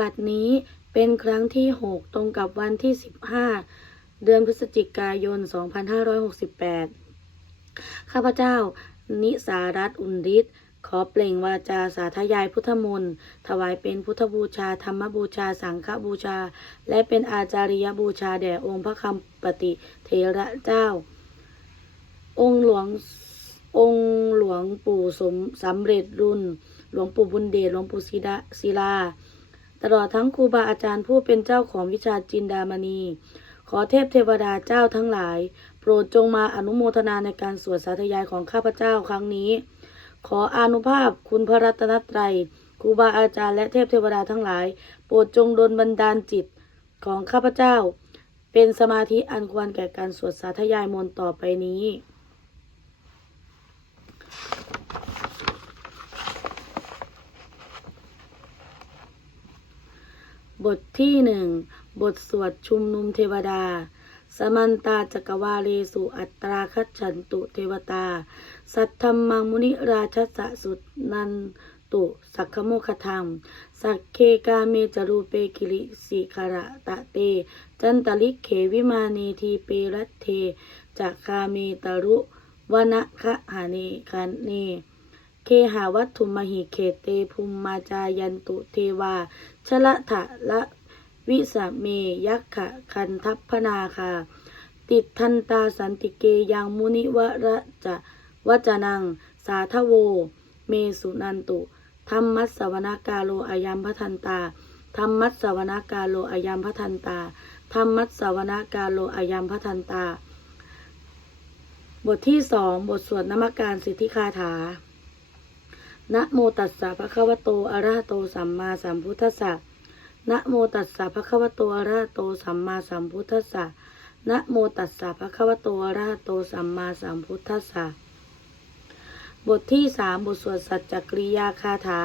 บัดนี้เป็นครั้งที่ 6 ตรงกับวันที่ 15 เดือนพฤศจิกายน 2568 ข้าพเจ้า นิสารัตอุ่นฤทธิ์ขอเปล่งวาจาสาธยายพุทธมนต์ถวายเป็นพุทธบูชา ธรรมบูชา สังฆบูชา และเป็นอาจาริยบูชาแด่องค์พระคำปฏิเทระเจ้า องค์หลวงองค์หลวงปู่สมสำเร็จรุ่น หลวงปู่บุญเดชหลวงปู่ศิดาศิลา ตลอดทั้งครูบาอาจารย์ผู้เป็นเจ้าของวิชาจินดามณี ขอเทพเทวดาเจ้าทั้งหลาย โปรดจงมาอนุโมทนาในการสวดสาธยายของข้าพเจ้าครั้งนี้ ขออานุภาพคุณพระรัตนตรัยครูบาอาจารย์และเทพเทวดาทั้งหลาย โปรดจงดลบันดาลจิตของข้าพเจ้า เป็นสมาธิอันควรแก่การสวดสาธยายมนต์ต่อไปนี้ บทที่หนึ่งบทสวดชุมนุมเทวดา สมันตาจักวาเลสุอัตราคัจฉันตุเทวตา สัทธรรมังมุนิราชสะสุดนันตุสักขโมคธรรม สักเคกาเมจรูเปกิริสิขระตะเต จันตลิกเขวิมาเนทีเปรัตเทจักคาเมตรุวนะคะหาเนคันเน เคหาวัตถุมหิเขเตภูมิมาจายันตุเทวา ชละถะละวิสะเมยักขะคันทัพพนาคา ติดทันตาสันติเกยังมุนิวระจะวจนัง สาทโว เมสุนันตุธรรมัสสวนากาโลอายัมพทันตาธรรมัสสวนากาโลอายัมพทันตาธรรมัสสวนากาโลอายัมพทันตา บทที่สองบทสวดนมการสิทธิคาถา นะโมตัสสะภะคะวะโตอะระหะโตสัมมาสัมพุทธัสสะนะโมตัสสะภะคะวะโตอะระหะโตสัมมาสัมพุทธัสสะนะโมตัสสะภะคะวะโตอะระหะโตสัมมาสัมพุทธัสสะบทที่สามบทสวดสัจจกริยาคาถา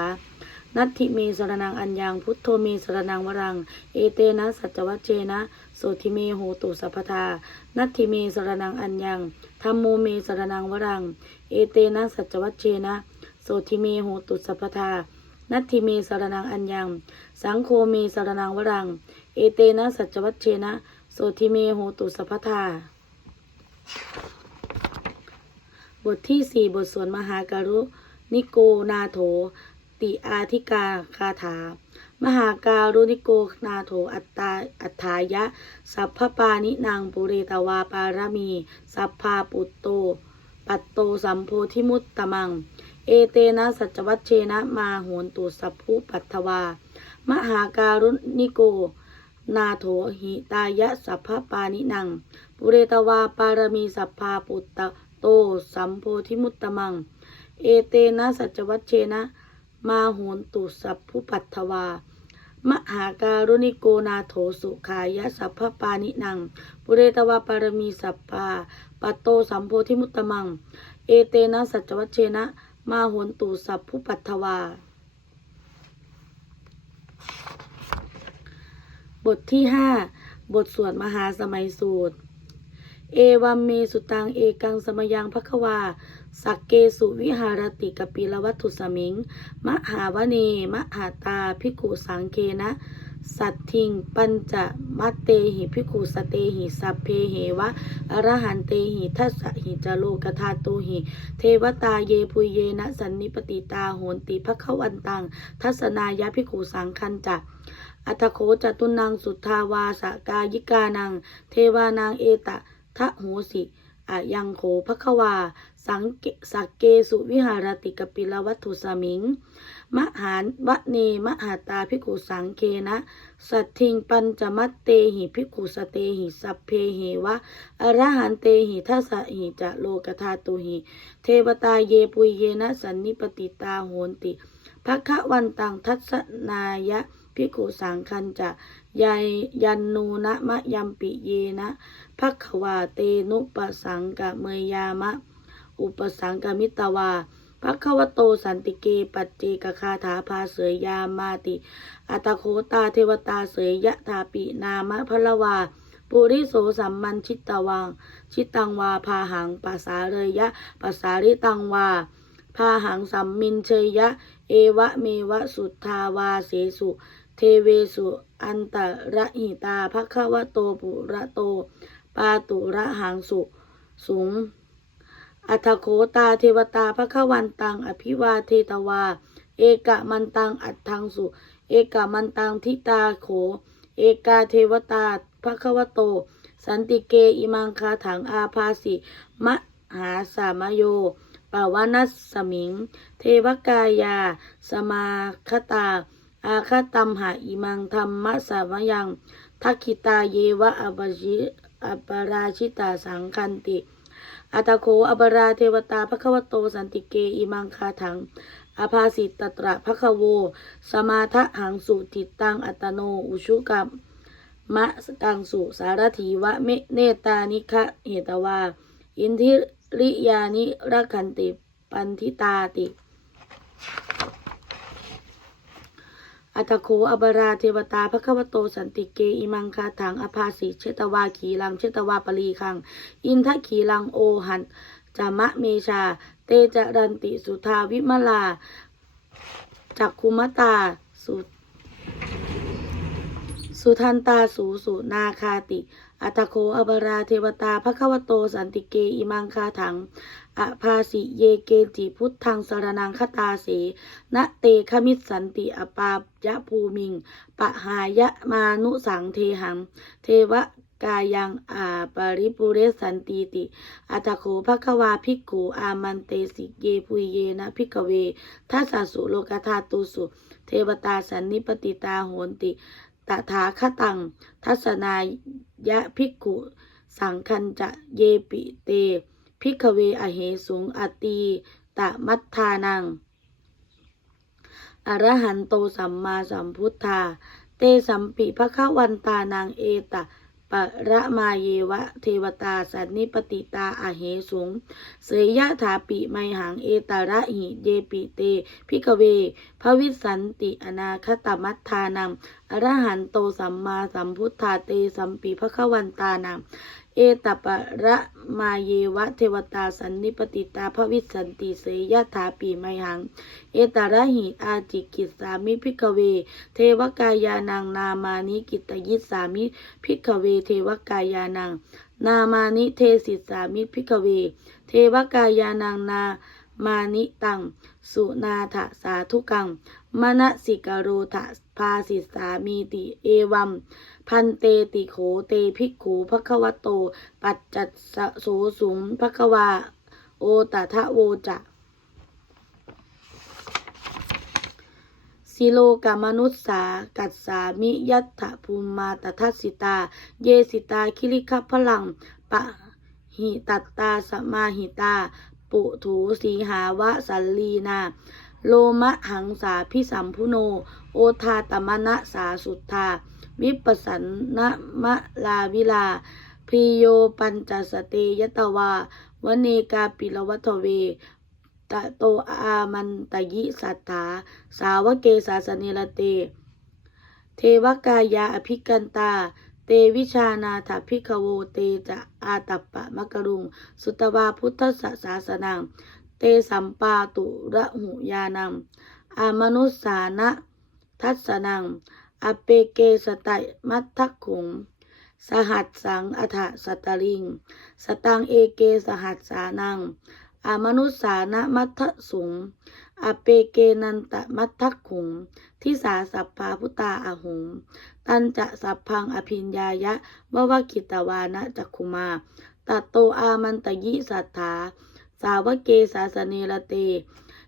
นัตถิเมสรนังอัญญังพุทโธเมสรนังวรัง เอเตนะสัจวัชเชนะโสธิเมโหตุสัพพทา นัตถิเมสรนังอัญญังธรรมโมเมสรนังวรัง เอเตนะสัจวัชเชนะ โสธิเมโหตุสัพพทา นัตถิเมสารนังอัญญัง สังโฆเมสารนังวรัง เอเตนะสัจวัชเชนะ โสธิเมโหตุสัพพทา บทที่สี่บทสวดมหาการุนิโกนาโถ ติอาธิกาคาถา มหาการุนิโกนาโถ อัตตาอัฏฐายะ สัพพปานินางปุเรตวาปารมี สัพพาปุตโต ปัตโตสัมโพธิมุตตมัง เอเตนะสัจวัชเชนะมาโหนตุสัพพุปัตถวา มหาการุนิโก นาโถหิตายะสัพพปานินัง ปุเรตวาปารมีสัพพาปุตตโตสัมโพธิมุตตมัง เอเตนะสัจวัชเชนะ มาโหนตุสัพพุปัตถวามหาการุณิโกนาโถสุขายะสัพพปานินังปุเรตวาปารมีสัพพาปัตโตสัมโพธิมุตตมัง เอเตนะสัจวัชเชนะ มาโหนตุสัพพุปัตถวา บทที่ห้าบทสวดมหาสมัยสูตร เอวัมเมสุตังเอกังสมยังภควา สักเกสุวิหารติกปิลวัตถุสมิง มหาวเน มหาตาภิกุสังเคนะ สัตทิง ปัญจะมัตเตหิภิกุสเตหิสัพเพเหวะอรหันเตหิทัสสะหิจโลกธาตุหิ เทวตาเยปุยเยนะสันนิปติตาโหนติภควันตัง ทัศนายะภิกุสังคันจะอัตโคจตุนังสุทธาวาสกายิกานัง เทวานางเอตะทะโหสิ อะยังโขภควา สังเกสักเกสุวิหารติกปิลวัตถุสมิง มหานวะเนมหาตาภิกุสังเคนะ สัตทิงปัญจมัตเตหิภิกุสเตหิสัพเพเหวะอรหันเตหิทัสหิจะโลกธาตุหิ เทวตาเยปุยเยนะสันนิปติตาโหนติภคะวันตังทัศนายะ ภิกขุสังคันจะยายยันนูนะมะยัมปิเยนะภักขวาเตนุปสังกะเมยามะ อุปสังกมิตวาภักขวโตสันติเกปัจเจกคาถาพาเสยยามาติ อัตโคตาเทวตาเสยยะทาปินามะพละวาปุริโสสัมมันชิตตวัง ชิตตังวาพาหังปัสสาเรยะปัสสาริตังวาพาหังสัมมินเชยยะ เอวะเมวะสุทธาวาเสสุ เทเวสุอันตระหิตาภควโตปุระโต ปาตุระหังสุสูง อัทโคตาเทวตาภควันตัง อภิวาเทตวา เอกะมันตังอัตถังสุ เอกะมันตังทิตาโข เอกาเทวตาภควโต สันติเกอิมังคาถังอาภาสิมหาสามโยปาวานัสสมิง เทวกายา สมาคตา อาคตัมหาอิมังธรรมะสามยังทักขิตาเยวะอปชิอปราชิตาสังคันติอัตโคอบราเทวตาภควโตสันติเกอิมังคาถังอภาสิตตระภคโว สมาทะหังสุจิตังอัตโนอุชุกัมมะกังสุสารถีวะเมเนตานิคะเหตวา อินทิริยานิรักขันติปันทิตาติ อัตโคอบราเทวตาภควโตสันติเกอิมังคาถังอภาสิเชตวาขีลังเชตวาปรีคัง อินทขีลังโอหันจามะเมชา เตจรันติสุทาวิมลาจักคุมตาสุสุทันตาสูสุนาคาติ อัตโคอบราเทวตาภควโตสันติเกอิมังคาถัง อภาสิเยเกจิพุทธังสารนังคตาเสนะเตขมิสันติอปายะภูมิง ปะหายะมานุสังเทหัง เทวกายังอาปริปุเรสันติติ อัตโขภควาภิกขุอามันเตสิเยปุยเยนะภิกเวทัสสสุโลกธาตุสุ เทวตาสันนิปติตาโหนติ ตถาคตัง ทัศนายะภิกขุ สังคันจะเยปิเต ภิกเวอเหสุงอตีตะมัทธานัง อรหันโตสัมมาสัมพุทธา เตสัมปิภคะขวันตานางเอตะปะระมาเยวะเทวตาสันนิปติตาอาเหสุง เสยยะถาปิไมหังเอตาระหิเยปิเต พิกเวภวิสันติอนาคตมัทธานังอรหันโตสัมมาสัมพุทธาเตสัมปิภคะขวันตานัง เอตปะระมาเยวะเทวตาสันนิปติตาภวิสันติเสยยะถาปีไมหัง เอตระหิอาจิกิสามิพิกเว เทวกายานังนามานิกิตยิสามิพิกเว เทวกายานังนามานิเทสิสามิพิกเว เทวกายานังนามานิตัง สุนาถสาธุกัง มณสิกโรทะภาสิสามีติเอวัม พันเตติโขเตภิกขูภควโต ปัจจัสสะโสสุงภควา โอตทะโวจะสิโลกามนุสสา กัสสามิยัตถภูมมาตทัสสิตา เยสิตาคิริคพลัง ปะหิตัตตาสมาหิตา ปุถูสีหาวะสัลลีนา โลมะหังสาพิสัมพุโน โอทาตมณะสาสุทธา วิปัสสนะมะลาวิลาพิโยปัญจสเตยตวาวเนกาปิลวัตเวตะโตอามันตยิสัทธาสาวเกสาสเนลเต เทวกายาอภิกันตา เตวิชานาถพิกโวเตจะอาตัปปะมะกรุง สุตวาพุทธสสาสนัง เตสัมปาตุระหุยานังอามนุสสานะทัสสนัง อเปเกสตะมัททักขุง สหัสสังอัฏฐสตลิง สตังเอเกสหัสสานัง อามนุสสานะมัททสุง อเปเกนันตะมัททักขุง ทิสาสัพพาพุตาอาหุง ตันจะสัพพังอภิญญายะววคิตวานะจักคุมา ตัตโตอามันตยิสัทธาาวเกสาสเนระเต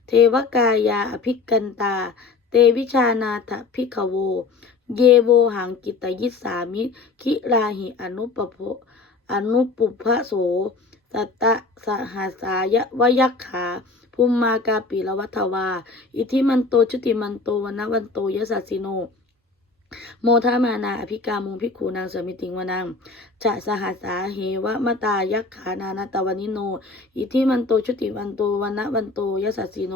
เทวกายาอภิกันตา เตวิชานาถพิกโว เยโวหังกิตยิสามิคิราหิอนุปโภอนุปุพะโสสัตตะสหัสายะวยักขาภูมมากาปิลวัทวา อิทิมันโตชุติมันโตวนวันโตยสัสสิโน โมทามานาอภิกามุงพิกูนางสมิติงวนังจะสหัสาเหวะมตายักขานานตวานิโน อิทิมันโตชุติวันโตวันะวันโตยสัสสิโน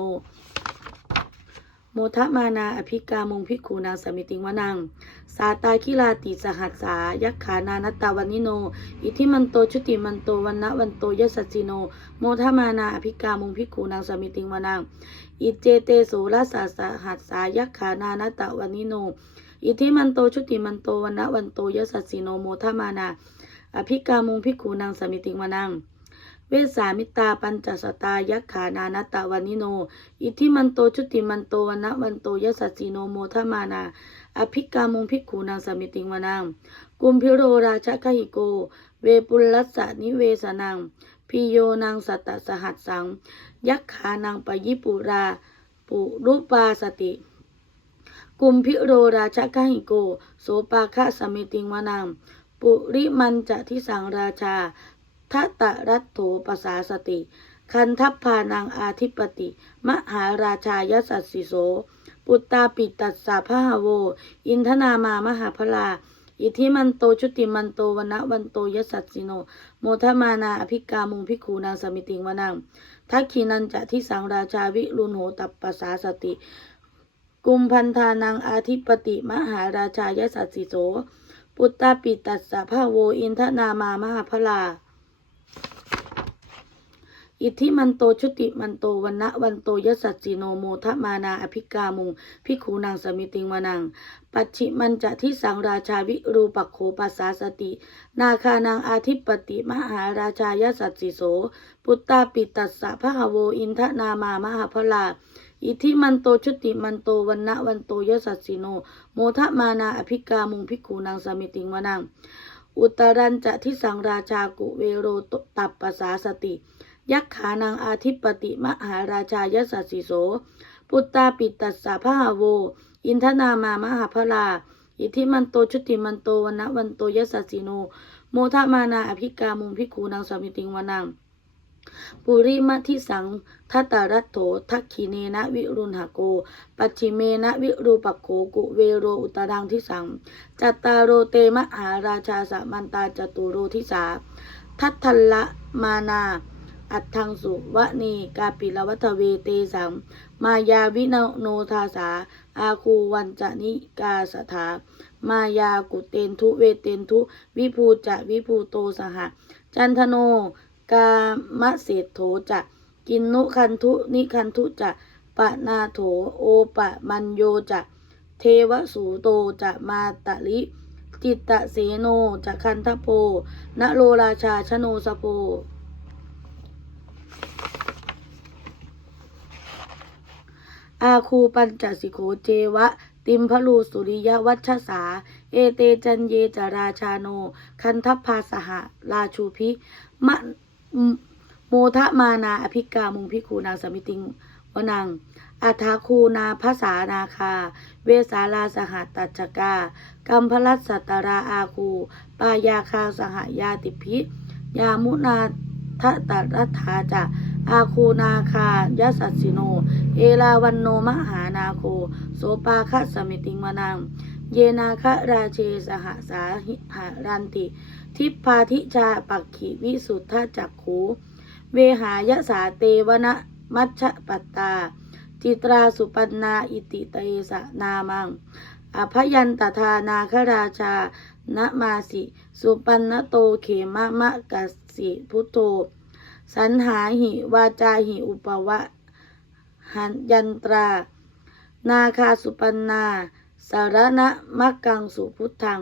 โมทะมานาอภิกามุงพิกูนางสมิติงวนัง สาตาคิลาติสหัสสายักขานานตตาวันิโน อิทิมันโตชุติมันโตวันนะวันโตยสัสสิโน โมทมานาอภิกามุงพิกูนางสมิติงวนัง อิเจเตโสรสาสหัสสายักขานานตตาวันิโน อิทิมันโตชุติมันโตวันนะวันโตยสัสสิโนโมทมานาอภิกามุงพิกูนางสมิติงวนังเวสามิตาปัญจสตายักขานานตาวันิโน อิทิมันโตชุติมันโตวันนะวันโตยสัสสิโนโมทมานา อภิกามุงพิกูนางสมิติงวนังกุมพิโรราชกหิโก เวปุลลัสสะนิเวสนังพิโยนางสัตตสหัสสัง ยักขานังปยิปุรา ปุรุปาสติ กุมพิโรราชกหิโก โสปาคะสมิติงวนังปุริมันจะทิสังราชาทัตตรัตโถปสาสติ คันทัพพานังอาทิปติ มหาราชายสัสสิโส ปุตตาปิตัสสะพะหะโว อินทนามามหาพลา อิทิมันโตชุติมันโตวนะวันโตยสัสสิโน โมทมานาอภิกามุงพิคูนางสมิติงวนังทักขีนันจะทิสังราชาวิรุณโหตัปปสาสติ กุมพันธานังอาทิปติมหาราชายสัสสิโส ปุตตาปิตัสสะพะโวอินทนามามหาพลา อิทธิมันโตชุติมันโตวันนะวันโตยสัสสิโนโมทมานาอภิกามุงพิกูนางสมิติงวนัง ปัจฉิมันจะทิสังราชาวิรูปักโขปัสสาสติ นาคานางอาทิปติมหาราชายสัสสิโส ปุตตาปิตัสสะพะหะโวอินทนามามหาพลา อิทิมันโตชุติมันโตวันนะวันโตยสัสสิโน โมทมานาอภิกามุงพิกูนางสมิติงวนัง อุตรันจะทิสังราชากุเวโรตตัปปสาสติ ยักขานังอาทิปติมหาราชายสัสสิโส ปุตตาปิตัสสะพะหะโว อินทนามามหาพลา อิทิมันโตชุติมันโตวันนะวันโตยสัสสิโน โมทมานาอภิกามุงพิกูนางสมิติงวนัง ปุริมัทิสังทัตตารัตโถทักขีเนนะวิรุณหโก ปัจฉิเมนะวิรูปโขกุเวโรอุตรังทิสัง จัตตารโรเตมหาราชาสมันตาจตุโรทิสา ทัตทัลละมานาอัตทังสุวะนีกาปิลวัตเวเตสัง มายาวินโนทาสา อาคูวันจนิกาสถา มายากุเตนทุเวเตนทุ วิภูจะวิภูโตสหจันทโน กามเศษโถจะกินนุคันทุนิคันทุจะปะนาโถโอปะมันโยจะเทวสูโตจะมาตะลิจิตตะเสโนจะคันทโพนโรราชาชโนสโพอาคูปัญจสิโขเจวะ ติมพลูสุริยวัชสา เอเตจันเยจาราชาโน คันทัพพาสหราชูพิมะ โมทะมานาอภิกามุงพิคูนางสมิติงวนังอัฐาคูนาภาษานาคา เวสาลาสหัตัจกา กัมพลัสสัตราอาคู ปายาคาสหยาติพิยามุนาทะตรัฐาจะอาคูนาคายสัสสิโน เอราวันโนมหานาโค โสปาคะสมิติงวนัง เยนาคะราเชสหสาหิหารันติ ทิพพาธิชาปักขิวิสุทธจักขูเวหายสาเตวนะมัชฌปัตตา จิตราสุปันนาอิติเตสะนามัง อภยันตทานาคราชานะมาสิ สุปันนโตเขมะมะกัสสิพุทโธสันหาหิวาจาหิอุปวะหันยันตรา นาคาสุปันนา สารณะมักกังสุพุทธัง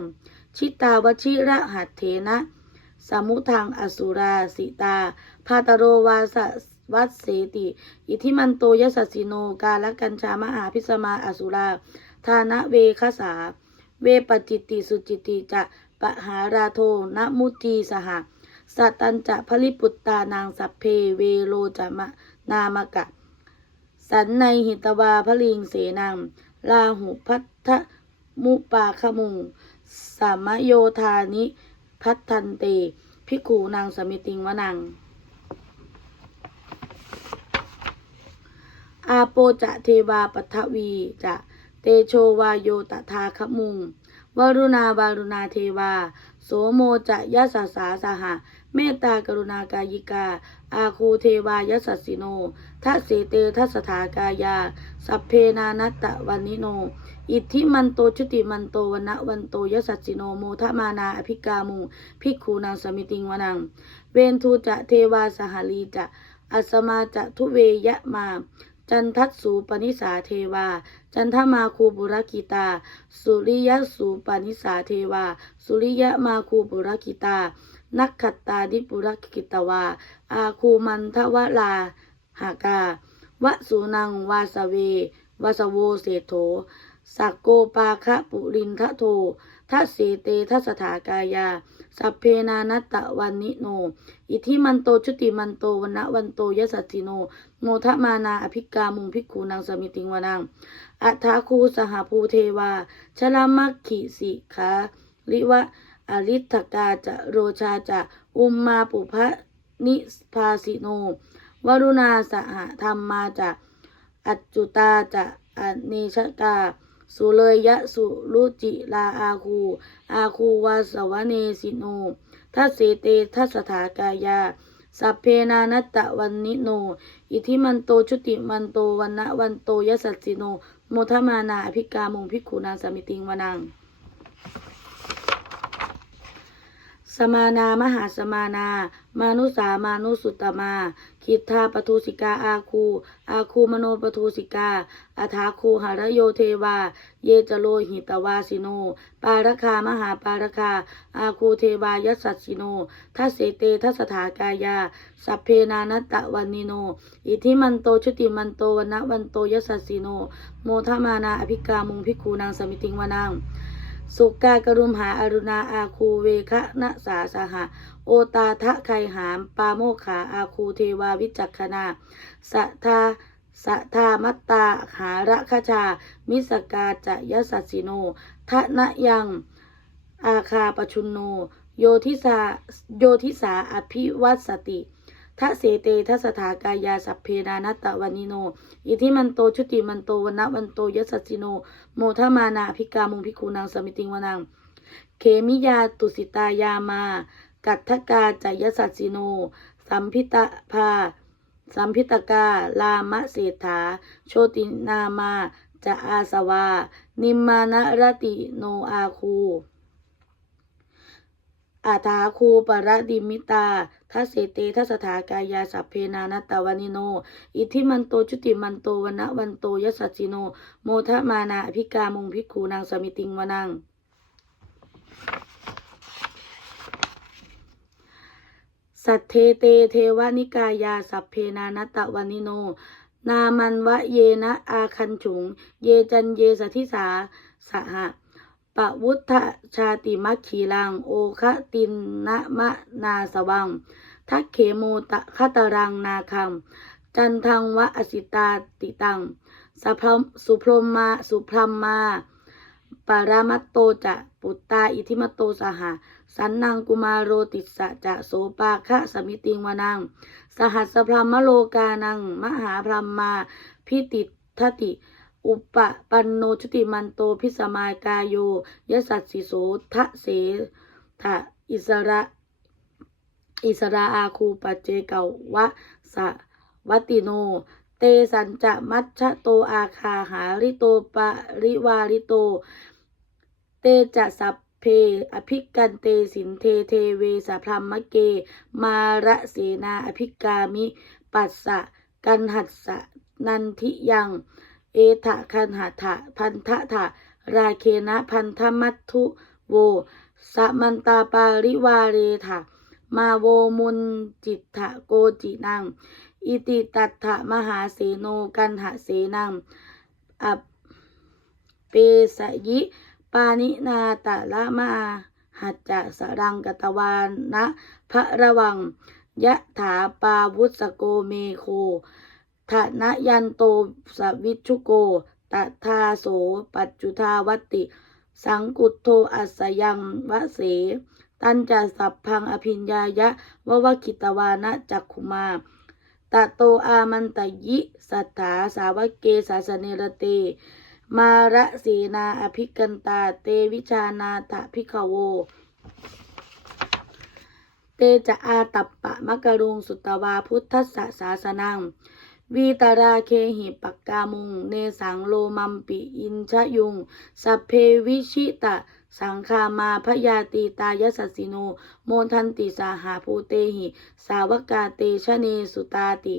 ชิตาวชิระหัตเถนะ สมุทังอสุราสิตา พาตโรวาสวัสเสติ อิทิมันโตยสัสสิโน กาลกัญชามหาพิสมาอสุราทานะเวคสา เวปจิตติสุจิตติจะปะหาราโทนะมุจีสหะสัตตัญจะพลิปุตตานางสัพเพเวโลจะมะนามกะ สันในหิตวาพลิงเสนังลาหุพัทธมุปาขมุง สามโยธานิพัทันเตพิกูนางสมิติงวนัง อาโปจะเทวาปัทวีจะเตโชวาโยตถาคมุง วรุณาวารุณาเทวา โสโมจะยะสสาสหะ เมตตากรุณากายิกา อาคูเทวายสัสสิโนทัสเสเตทัสสถากายา สัพเพนานัตตะวันนิโน อิทธิมันโตชุติมันโตวันะวันโตยสัสสิโนโมทมานาอภิกามุงพิกขูนางสมิติงวนัง เวนทูจะเทวาสหลีจะอัสมาจะทุเวยะมา จันทัสสูปนิสาเทวา จันทมาคูบุรกิตา สุริยสูปนิสาเทวา สุริยมาคูบุรกิตา นักขัตตาดิปุรกิตวา อาคูมันทวลาหากาวสุนังวาสเววาสโวเศโถ สักโกปาคะปุรินทะโททัสเสเตทัสถากายา สัพเพนานัตตะวันนิโน อิทิมันโตชุติมันโตวันนะวันโตยสัตติโน โมทะมานาอภิกามุงภิกขูนางสมิติงวานังอัฏฐาคูสหภูเทวา ชลามัคขิสิขาลิวะอริทกาจะโรชาจะอุมมาปุพะนิพาสิโน วรุณาสหธรรมมาจะอัจจุตาจะอเนชกา สุเลยยะสุรุจิลาอาคู อาคูวาสวเนสิโนทัสเสเตทัสสถากายา สัพเพนานัตตะวันนิโน อิทิมันโตชุติมันโตวันนะวันโตยสัสสิโน โมทมานาอภิกามงภิกขุนางสมิติงวนัง สมานามหาสมานา มานุสามานุสุตมา คิดทาปทุสิกาอาคู อาคูมโนปทุสิกาอาถาคูหารโยเทวา เยจโลหิตวาสิโน ปารคามหาปารคา อาคูเทวายัสสัสสิโนทัสเสเตทัสสถากายา สัพเพนานตะวันนิโน อิทิมันโตชุติมันโตวันวันโตยัสสัสสิโน โมทมานาอภิกามุงภิกูนางสมิติงวานัง สุกากรุมหาอรุณาอาคูเวคะนะสาสหะโอตาทะไคหาม ปาโมขาอาคูเทวาวิจักขณาสัทาสัทามัตตาหาระคชา มิสกาจะยสัสสิโนทะนะยังอาคาปชุนโน โยทิสาโยทิสาอภิวัตสติ ทะเสเตทัสสถากายาสัพเพนานัตตะวานิโน อิทิมันโตชุติมันโตวันวันโตยสัสสิโน โมทมานาภิกามุงภิกขุนางสมิติงวนัง เขมิยาตุสิตายามา กัตถกาจายสัสสิโน สัมพิตาภา สัมพิตกา ลามะเศรษฐา โชตินามาจะอาสวา นิมมานรติโนอาคูอาถาคูปรดิมิตา ทัสเสเตทัสสถากายาสัพเพนานัตตวานิโน อิทิมันโตชุติมันโตวันนะวันโตยสัสสิโน โมทะมานาอภิกามงภิกูนางสมิติงวนังสัทเทเตเทวนิกายาสัพเพนานัตตวานิโน นามันวะเยนะอาคันฉุง เยจันเยสทิสาสหะ ปะวุฒชาติมัคคีลัง โอคะตินนะมะนาสวัง ทักเขโมตะคตรังนาคัมจันทังวะอสิตาติตังสัพพมสุพรหมาสุพรมมาปารามัตโตจะปุตตาอิทิมตโตสหะสันนังกุมารโรติสะจะโสปาคะสมิติงวานังสหัสพรหมโลกานัง มหาพรมมาพิติทติ อุปปันโนชติมันโตพิสมายกายโยยสัสสิโสทะเสทะอิสระอิสราอาคูปเจเกวะสะวัติโน เตสัญจะมัชชะโตอาคาหาริโตปะริวาริโต เตจะสัพเพอภิกันเตสินเทเทเวสะพรหมเก มาระเสนาอภิกามิ ปัสสะกันหัสสะนันทิยัง เอทะคันหะทะพันทะทะราเคนะพันธมัตุโวสะมันตาปาริวาเรทะมาโวมุนจิตถะโกจินัง อิติตัตถะมหาเสโนกันหะเสนังอัปเปสยิปานินาตะละมาหัจจะสรังกตวานนะพระระวังยะถาปาวุสโกเมโค ทะนะยันโตสวิชุโกตทาโสปัจจุทาวติ สังกุตโทอัสยังวะเส ตันจะสัพพังอภิญญายะววคิตวานะจักขุมาตะโตอามันตยิสัทธาสาวเกสาสเนรเต มาระสีนาอภิกันตาเตวิชานาถพิขโว เตจะอาตัปปะมะกะรุงสุตวาพุทธสสะสาสนัง วีตาราเคหิปักกามุง เนสังโลมัมปิอินชะยุง สัพเพวิชิตะ สังคามาพยาตีตายสัสสิโน โมทันติสาหาภูเตหิ สาวกาเตชะเนสุตาติ